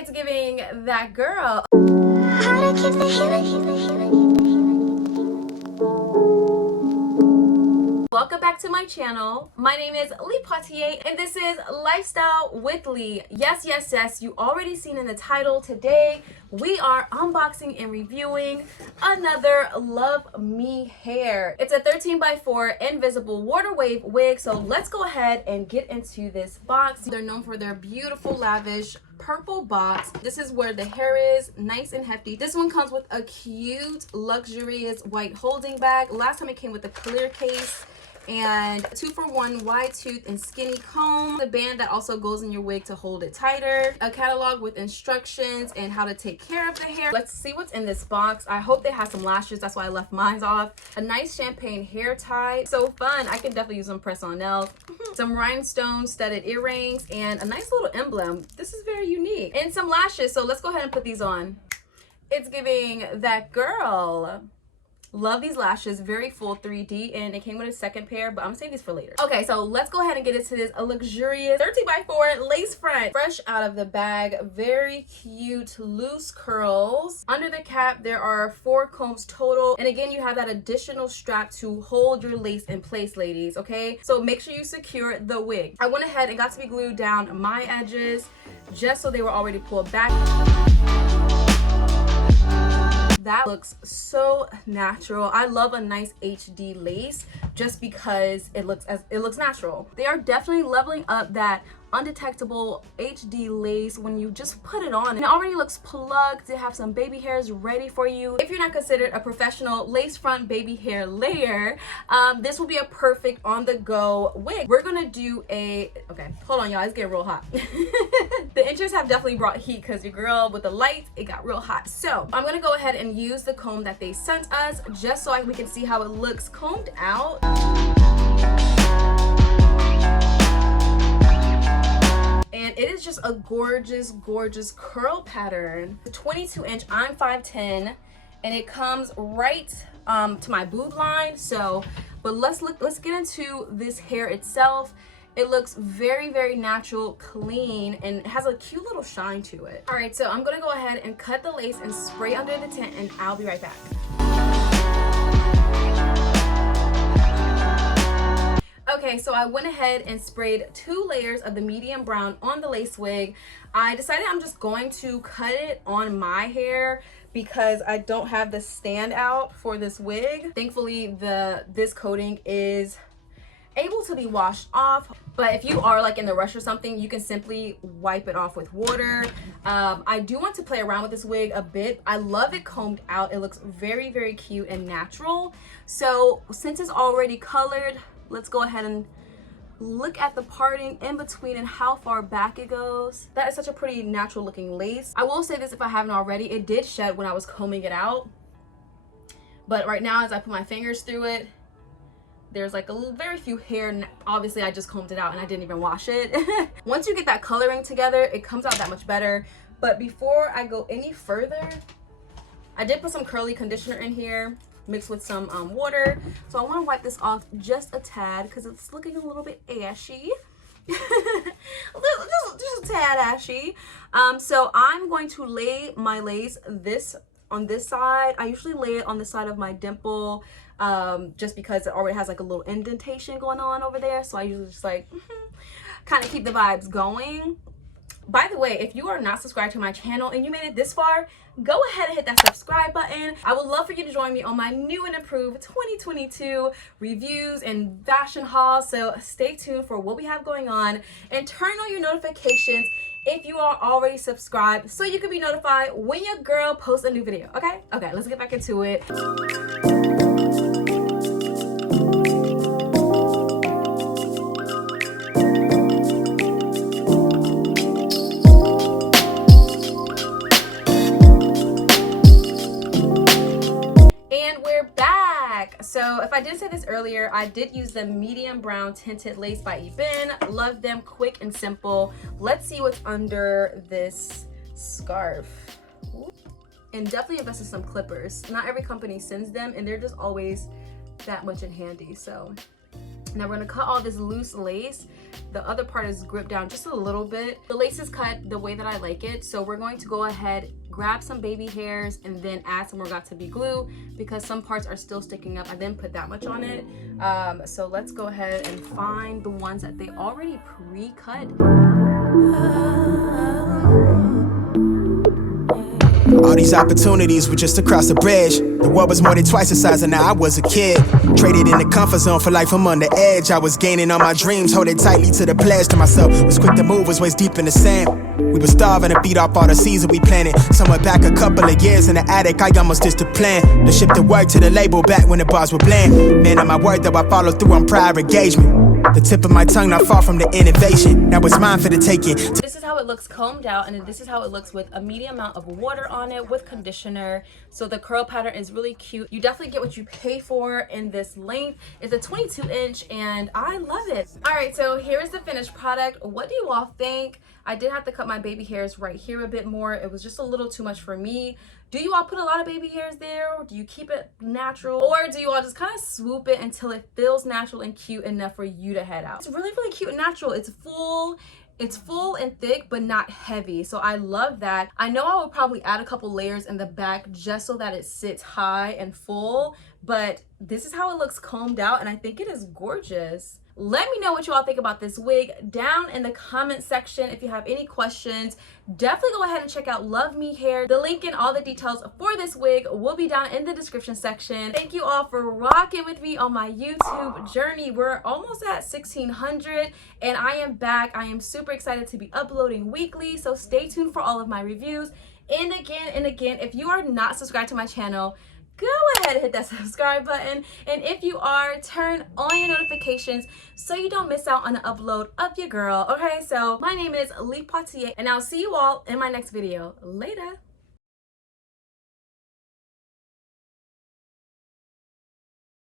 It's giving that girl. Welcome back to my channel. My name is Poitier and this is Lifestyle with Lee. Yes, you already seen in the title. Today we are unboxing and reviewing another Luvme hair. It's a 13x4 invisible water wave wig. So let's go ahead and get into this box. They're known for their beautiful, lavish purple box. This is where the hair is, nice and hefty. This one comes with a cute, luxurious white holding bag. Last time it came with a clear case and 2-for-1 wide tooth and skinny comb. The band that also goes in your wig to hold it tighter. A catalog with instructions and how to take care of the hair. Let's see what's in this box. I hope they have some lashes. That's why I left mine off. A nice champagne hair tie. So fun. I can definitely use some press-on nails. Some rhinestone studded earrings and a nice little emblem. This is very unique. And some lashes. So let's go ahead and put these on. It's giving that girl. Love these lashes, very full 3D, and it came with a second pair, but I'm gonna save these for later. Okay, so let's go ahead and get into this. A luxurious 13x4 lace front, fresh out of the bag. Very cute, loose curls. Under the cap, there are 4 combs total, and again, you have that additional strap to hold your lace in place, ladies, okay? So make sure you secure the wig. I went ahead and got to be glued down my edges, just so they were already pulled back. That looks so natural. I love a nice HD lace just because it looks natural. They are definitely leveling up that undetectable HD lace when you just put it on. It already looks plugged. They have some baby hairs ready for you. If you're not considered a professional lace front baby hair layer, this will be a perfect on the go wig. We're gonna do a, okay, hold on y'all, it's getting real hot. The inches have definitely brought heat because your girl with the light, it got real hot. So I'm gonna go ahead and use the comb that they sent us just so we can see how it looks combed out. And it is just a gorgeous, gorgeous curl pattern. 22-inch, I'm 5'10", and it comes right to my boob line. So, but let's get into this hair itself. It looks very, very natural, clean, and it has a cute little shine to it. All right, so I'm gonna go ahead and cut the lace and spray under the tint, and I'll be right back. Okay, so I went ahead and sprayed 2 layers of the medium brown on the lace wig. I decided I'm just going to cut it on my hair because I don't have the standout for this wig. Thankfully, this coating is able to be washed off, but if you are like in the rush or something, you can simply wipe it off with water. I do want to play around with this wig a bit. I love it combed out. It looks very, very cute and natural. So since it's already colored, let's go ahead and look at the parting in between and how far back it goes. That is such a pretty natural looking lace. I will say this if I haven't already, it did shed when I was combing it out. But right now, as I put my fingers through it, there's like very few hair. Obviously, I just combed it out and I didn't even wash it. Once you get that coloring together, it comes out that much better. But before I go any further, I did put some curly conditioner in here, mixed with some water. So I want to wipe this off just a tad because it's looking a little bit ashy. just a tad ashy. So I'm going to lay my lace on this side. I usually lay it on the side of my dimple just because it already has like a little indentation going on over there. So I usually just like kind of keep the vibes going. By the way, if you are not subscribed to my channel and you made it this far, go ahead and hit that subscribe button. I would love for you to join me on my new and improved 2022 reviews and fashion hauls. So stay tuned for what we have going on and turn on your notifications if you are already subscribed so you can be notified when your girl posts a new video, okay? Okay, let's get back into it. So if I didn't say this earlier, I did use the medium brown tinted lace by Eben. Love them, quick and simple. Let's see what's under this scarf. Ooh. And definitely invest in some clippers. Not every company sends them and they're just always that much in handy. So Now we're gonna cut all this loose lace. The other part is gripped down just a little bit. The lace is cut the way that I like it. So we're going to go ahead, grab some baby hairs, and then add some more got-to-be glue because some parts are still sticking up. I didn't put that much on it. So let's go ahead and find the ones that they already pre-cut. All these opportunities were just across the bridge. The world was more than twice the size and now I was a kid. Traded in the comfort zone for life, I'm on the edge. I was gaining on my dreams, holding tightly to the pledge to myself. Was quick to move, was waist deep in the sand. We were starving to beat off all the seeds that we planted. Somewhere back a couple of years in the attic, I almost ditched the plan. The ship to work to the label back when the bars were bland. Man, on my word though, I followed through on prior engagement. The tip of my tongue not far from the innovation. Now it's mine for the taking. This is how it looks combed out, and then this is how it looks with a medium amount of water on it with conditioner. So the curl pattern is really cute. You definitely get what you pay for in this length. It's a 22-inch and I love it. All right, so here is the finished product. What do you all think? I did have to cut my baby hairs right here a bit more. It was just a little too much for me. Do you all put a lot of baby hairs there? Or do you keep it natural? Or do you all just kind of swoop it until it feels natural and cute enough for you to head out? It's really, really cute and natural. It's full and thick, but not heavy. So I love that. I know I would probably add a couple layers in the back just so that it sits high and full, but this is how it looks combed out and I think it is gorgeous. Let me know what you all think about this wig down in the comment section. If you have any questions, definitely go ahead and check out Luvme Hair. The link and all the details for this wig will be down in the description section. Thank you all for rocking with me on my YouTube journey. We're almost at 1,600 and I am back. I am super excited to be uploading weekly, so stay tuned for all of my reviews. And again, if you are not subscribed to my channel, go ahead and hit that subscribe button, and if you are, turn on your notifications so you don't miss out on an upload of your girl. Okay, so my name is Poitier and I'll see you all in my next video. Later.